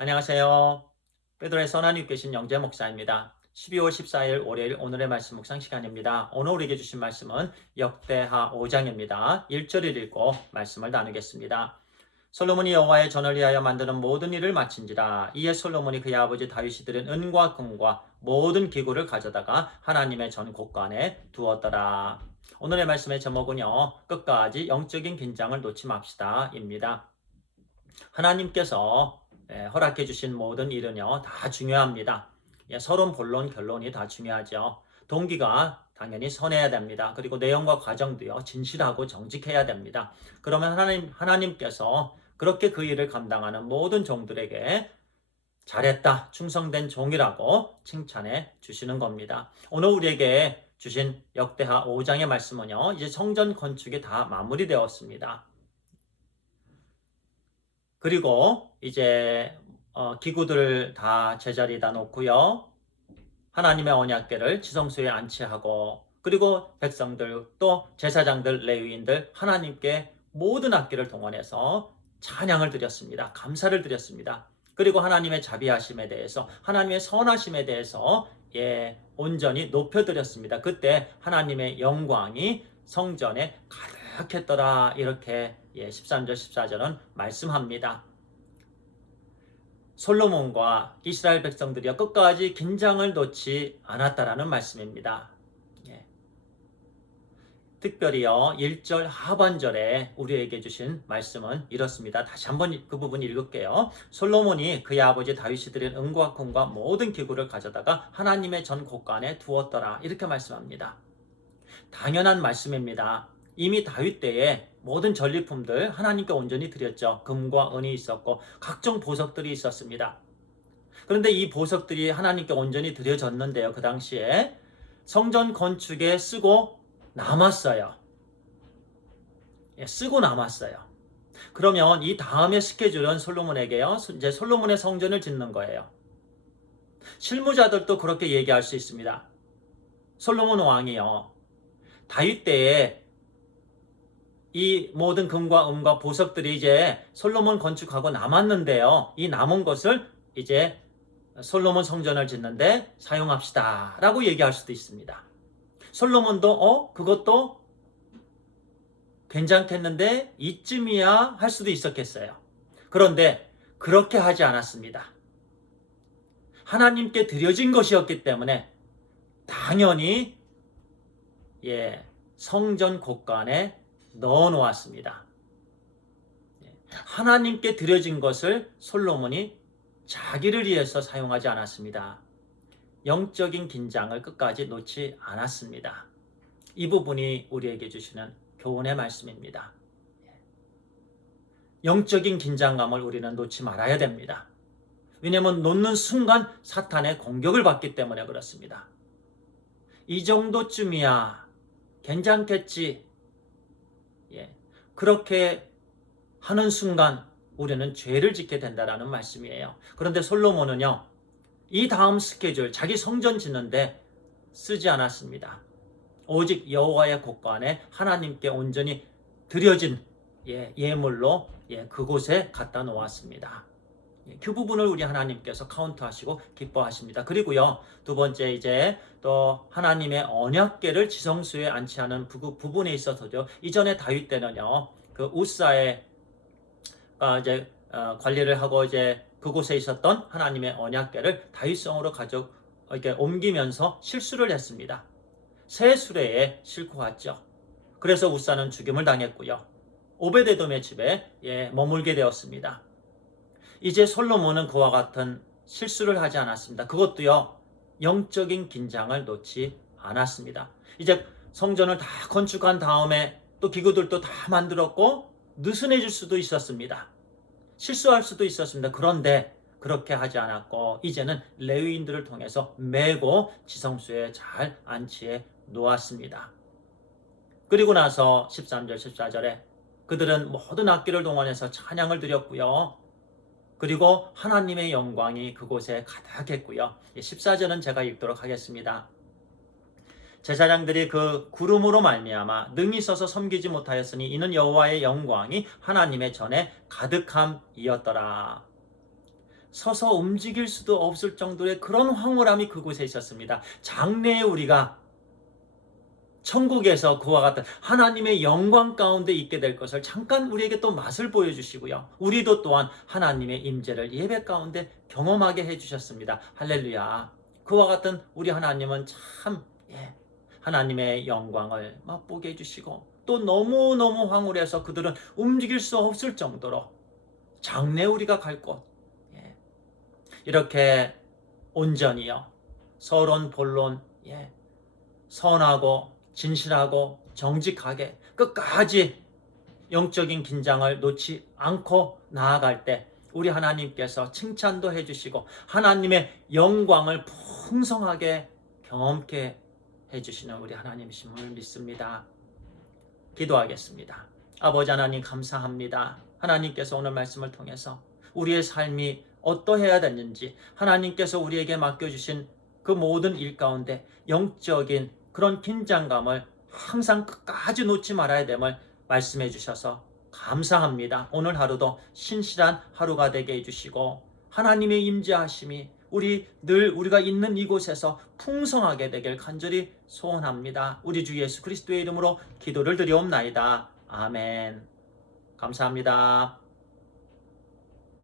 안녕하세요. 베드로의 선한 위 계신 영재 목사입니다. 12월 14일 월요일 오늘의 말씀 묵상 시간입니다. 오늘 우리에게 주신 말씀은 역대하 5장입니다. 1절을 읽고 말씀을 나누겠습니다. 솔로몬이 여호와의 전을 위하여 만드는 모든 일을 마친지라. 이에 솔로몬이 그의 아버지 다윗이 들은 은과 금과 모든 기구를 가져다가 하나님의 전 곳간에 두었더라. 오늘의 말씀의 제목은요, 끝까지 영적인 긴장을 놓지 맙시다 입니다. 하나님께서 허락해 주신 모든 일은요, 다 중요합니다. 서론, 본론, 결론이 다 중요하죠. 동기가 당연히 선해야 됩니다. 그리고 내용과 과정도요, 진실하고 정직해야 됩니다. 그러면 하나님께서 그렇게 그 일을 감당하는 모든 종들에게 잘했다, 충성된 종이라고 칭찬해 주시는 겁니다. 오늘 우리에게 주신 역대하 5장의 말씀은요, 이제 성전 건축이 다 마무리되었습니다. 그리고 이제 기구들을 다 제자리에다 놓고요. 하나님의 언약궤를 지성소에 안치하고, 그리고 백성들 또 제사장들 레위인들 하나님께 모든 악기를 동원해서 찬양을 드렸습니다. 감사를 드렸습니다. 그리고 하나님의 자비하심에 대해서, 하나님의 선하심에 대해서 온전히 높여드렸습니다. 그때 하나님의 영광이 성전에 가득했더라, 이렇게 13절 14절은 말씀합니다. 솔로몬과 이스라엘 백성들이 끝까지 긴장을 놓지 않았다라는 말씀입니다. 특별히요, 1절 하반절에 우리에게 주신 말씀은 이렇습니다. 다시 한번 그 부분 읽을게요. 솔로몬이 그의 아버지 다윗이 드린 은과 금과 모든 기구를 가져다가 하나님의 전 곳간에 두었더라, 이렇게 말씀합니다. 당연한 말씀입니다. 이미 다윗 때에 모든 전리품들 하나님께 온전히 드렸죠. 금과 은이 있었고 각종 보석들이 있었습니다. 그런데 이 보석들이 하나님께 온전히 드려졌는데요, 그 당시에 성전 건축에 쓰고 남았어요. 쓰고 남았어요. 그러면 이 다음의 스케줄은 솔로몬에게요, 이제 솔로몬의 성전을 짓는 거예요. 실무자들도 그렇게 얘기할 수 있습니다. 솔로몬 왕이요, 다윗 때에 이 모든 금과 은과 보석들이 이제 솔로몬 건축하고 남았는데요, 이 남은 것을 이제 솔로몬 성전을 짓는데 사용합시다 라고 얘기할 수도 있습니다. 솔로몬도 그것도 괜찮겠는데 이쯤이야 할 수도 있었겠어요. 그런데 그렇게 하지 않았습니다. 하나님께 드려진 것이었기 때문에 당연히 성전 곳간에 넣어 놓았습니다. 하나님께 드려진 것을 솔로몬이 자기를 위해서 사용하지 않았습니다. 영적인 긴장을 끝까지 놓지 않았습니다. 이 부분이 우리에게 주시는 교훈의 말씀입니다. 영적인 긴장감을 우리는 놓지 말아야 됩니다. 왜냐하면 놓는 순간 사탄의 공격을 받기 때문에 그렇습니다. 이 정도쯤이야 괜찮겠지, 그렇게 하는 순간 우리는 죄를 짓게 된다라는 말씀이에요. 그런데 솔로몬은요, 이 다음 스케줄 자기 성전 짓는데 쓰지 않았습니다. 오직 여호와의 곳간에 하나님께 온전히 드려진 예물로 그곳에 갖다 놓았습니다. 그 부분을 우리 하나님께서 카운트하시고 기뻐하십니다. 그리고요, 두 번째 이제 또 하나님의 언약궤를 지성소에 안치하는 부분에 있어서죠, 이전에 다윗 때는요, 그 우사의 이제 관리를 하고 이제 그곳에 있었던 하나님의 언약궤를 다윗성으로 이렇게 옮기면서 실수를 했습니다. 새 수레에 싣고 갔죠. 그래서 우사는 죽임을 당했고요, 오베데돔의 집에 머물게 되었습니다. 이제 솔로몬은 그와 같은 실수를 하지 않았습니다. 그것도요, 영적인 긴장을 놓지 않았습니다. 이제 성전을 다 건축한 다음에 또 기구들도 다 만들었고 느슨해질 수도 있었습니다. 실수할 수도 있었습니다. 그런데 그렇게 하지 않았고 이제는 레위인들을 통해서 메고 지성소에 잘 안치해 놓았습니다. 그리고 나서 13절 14절에 그들은 모든 악기를 동원해서 찬양을 드렸고요, 그리고 하나님의 영광이 그곳에 가득했고요. 14절은 제가 읽도록 하겠습니다. 제사장들이 그 구름으로 말미암아 능히 서서 섬기지 못하였으니 이는 여호와의 영광이 하나님의 전에 가득함이었더라. 서서 움직일 수도 없을 정도의 그런 황홀함이 그곳에 있었습니다. 장래에 우리가 천국에서 그와 같은 하나님의 영광 가운데 있게 될 것을 잠깐 우리에게 또 맛을 보여주시고요. 우리도 또한 하나님의 임재를 예배 가운데 경험하게 해주셨습니다. 할렐루야. 그와 같은 우리 하나님은 참 하나님의 영광을 맛보게 해주시고 또 너무너무 황홀해서 그들은 움직일 수 없을 정도로 장래 우리가 갈 곳 이렇게 온전히요. 서론 본론 선하고 진실하고 정직하게 끝까지 영적인 긴장을 놓지 않고 나아갈 때 우리 하나님께서 칭찬도 해주시고 하나님의 영광을 풍성하게 경험케 해주시는 우리 하나님이심을 믿습니다. 기도하겠습니다. 아버지 하나님 감사합니다. 하나님께서 오늘 말씀을 통해서 우리의 삶이 어떠해야 되는지 하나님께서 우리에게 맡겨주신 그 모든 일 가운데 영적인 그런 긴장감을 항상 끝까지 놓지 말아야 됨을 말씀해 주셔서 감사합니다. 오늘 하루도 신실한 하루가 되게 해주시고 하나님의 임재하심이 우리가 있는 이곳에서 풍성하게 되길 간절히 소원합니다. 우리 주 예수 그리스도의 이름으로 기도를 드리옵나이다. 아멘. 감사합니다.